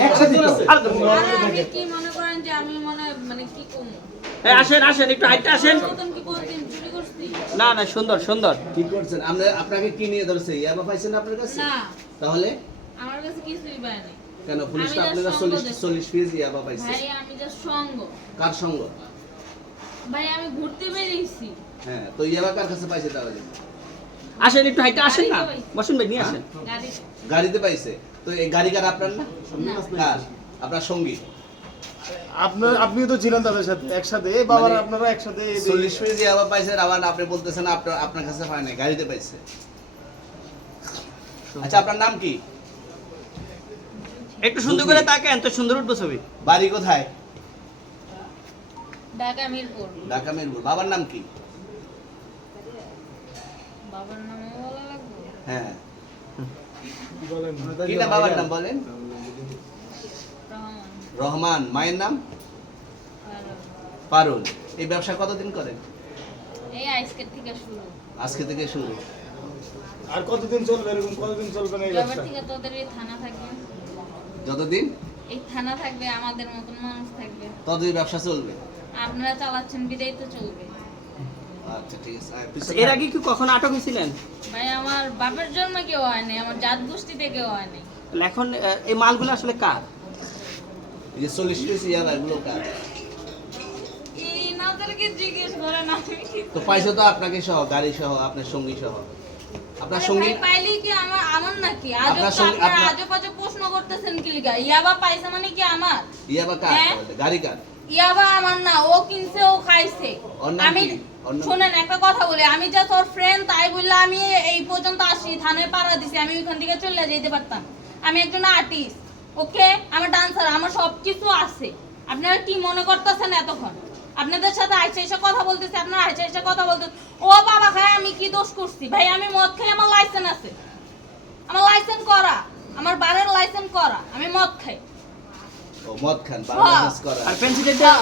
একসাথে তো আমি কি মনে করেন যে আমি মানে কি কম এই আসেন আসেন একটু হাইটটা আসেন। নতুন কি বলতেন চুরি করছি না না সুন্দর সুন্দর। ঠিক করছেন। আপনাকে কি নিয়ে ধরছে? ইয়াবা পাইছেন আপনার কাছে? না তাহলে আমার কাছে কিছুই পায় নাই কেন পুলিশ আমি আপনার just 40 পিস ইয়াবা পাইছে? ভাই আমি জাস্ট সঙ্গ কার সঙ্গ? ভাই আমি ঘুরতে বেরিয়েছি হ্যাঁ, তো ইয়াবা কার কাছে পাইছে তাহলে? আসেন একটু হাইটটা আসেন না, বসুন ভাই নিয়ে আসেন। গাড়ি গাড়িতে পাইছে। তো এই গাড়ি কার আপনার না? না। কার? আপনার সঙ্গী। আপনিও তো ছিলেন তাদের সাথে একসাথে, এই বাবার মানে আপনারা একসাথে 40 পিস ইয়াবা পাইছেন, আবার আপনি বলতেছেন আপনার কাছে পায় নাই, গাড়িতে পাইছে। আচ্ছা, আপনার নাম কি? একটু সুন্দর করে তাকান তো সুন্দর উঠবো ছবি। বাড়ি কোথায়? ঢাকা মিরপুর ঢাকা মিরপুর। বাবার নাম কি? বাবার নামও বলা লাগবে হ্যাঁ, বলেন কি না বাবার নাম বলেন? রহমান রহমান। মায়ের নাম? আর পারুল। এই ব্যবসা কতদিন করেন? এই আইসকেট থেকে শুরু আজকে থেকে শুরু। আর কতদিন চলবে, এরকম কতদিন চলবে না এই এবার ব্যবসা? থেকে তোদের এই থানা থাকবে যতদিন এই থানা থাকবে আমাদের মতন মানুষ থাকবে ততদিন ব্যবসা চলবে। আপনারা চালাচ্ছেন বিদায় তো চলবে আচ্ছা, ঠিক আছে। পিছনে- এর আগে কি কখনো আটক হয়েছিলেন? ভাই আমার বাপের জন্ম কেউ হয় নাই আমার জাত গোষ্ঠীতে কেউ হয় নাই তাহলে এখন এই মালগুলো আসলে কার? এই যে 40 পিস ইয়াবা, এগুলো কার? ইনাদেরকে জিজ্ঞেস করেন আমি কি তো পাইছে তো আপনাকে সহ, গাড়ি সহ, আপনার সঙ্গী সহ। আপনার আরে সঙ্গী ভাই পাইলেই কি আমার নাকি আজব আপনার তো সঙ্গে- আপনারা আপনার- আজব আজব প্রশ্ন করতেছেন কি লিগা ইয়াবা পাইছে মানে কি আমার ইয়াবা কার হ্যাঁ? তাহলে? গাড়ি কার? ইয়াবা আমার না ও কিনছে ও খাইছে ওর নাম আমি কি? ওর নাম- শুনেন একটা কথা বলি আমি যা তোর ফ্রেন্ড তাই বললে আমি এই পর্যন্ত আসি থানায় পাড়া দিছি আমি ওইখান থেকে চলে যেতে পারতাম আমি একজন আর্টিস্ট ওকে আমার ডান্সার আমার সবকিছু আছে আপনারা কি মনে করতেছেন এতক্ষণ আপনাদের সাথে আইসা এসে কথা বলতেছি আপনারা আইসা এসে কথা বলতেছেন ও বাবা খায় আমি কি দোষ করছি ভাই আমি মদ খাই আমার লাইসেন্স আছে আমার লাইসেন্স করা আমার বারের লাইসেন্স করা আমি মদ খাই ও মদ খান, হ্যাঁ। বাংলাদেশ করা। আর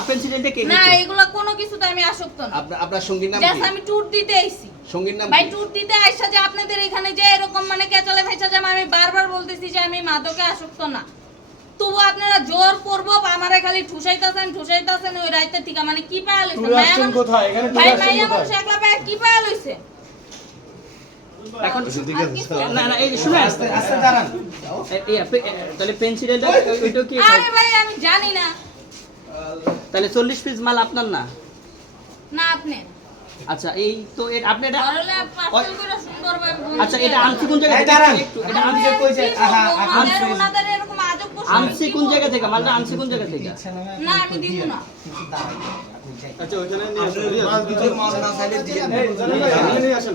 প্রেসিডেন্টে কে না নিত? এগুলা কোনো কিছুতে আমি আসক্ত না আপনার সঙ্গীর নাম জাস্ট কি? আমি ট্যুর দিতে আইছি সঙ্গীর নাম ভাই কি? ট্যুর দিতে আইসা যে আপনাদের এখানে যে এরকম মানে কেচালে ভেসা যাবে আমি বারবার বলতেছি যে আমি মাদকে আসক্ত না তবু আপনারা জোর করবো আমারে খালি ঠুসাইতাছেন ওই রাইতে ঠিক মানে কি পায়া লইছে ট্যুরে আসছেন কোথায়? এখানে ট্যুরে ভাই আসছেন মাইয়া কোথায়? মানুষ একলা পায়া কি পায়া লইছে এখন ঠিক আর আছে, কিছু স্যার। না না এই শুনেন আস্তে দাঁড়ান। তাহলে প্রেসিডেন্ট ওইটা কি? আরে ভাই আমি জানি না তাহলে 40 পিস মাল আপনার না? না আপনি আচ্ছা এই তো আপনি এটা ধরলে পার্সেল করে সুন্দরভাবে বলছি আচ্ছা এটা আনছি কোন জায়গা এই থেকে? দাঁড়ান। একটু এটা আরে আনছি ভাই, কই যায়? কি বলবো? আহা, ওনাদের- ওনাদের এরকম আজব প্রশ্ন আমি আনছি কি কোন বলবো? জায়গা থেকে? মালটা আনছি কোন জায়গা থেকে? না আমি দিব না আচ্ছা ওইখানে নিয়ে আসেন, মাছ ভিতরে মাছ না চাইলে দিয়ে এই, নিয়ে আসেন।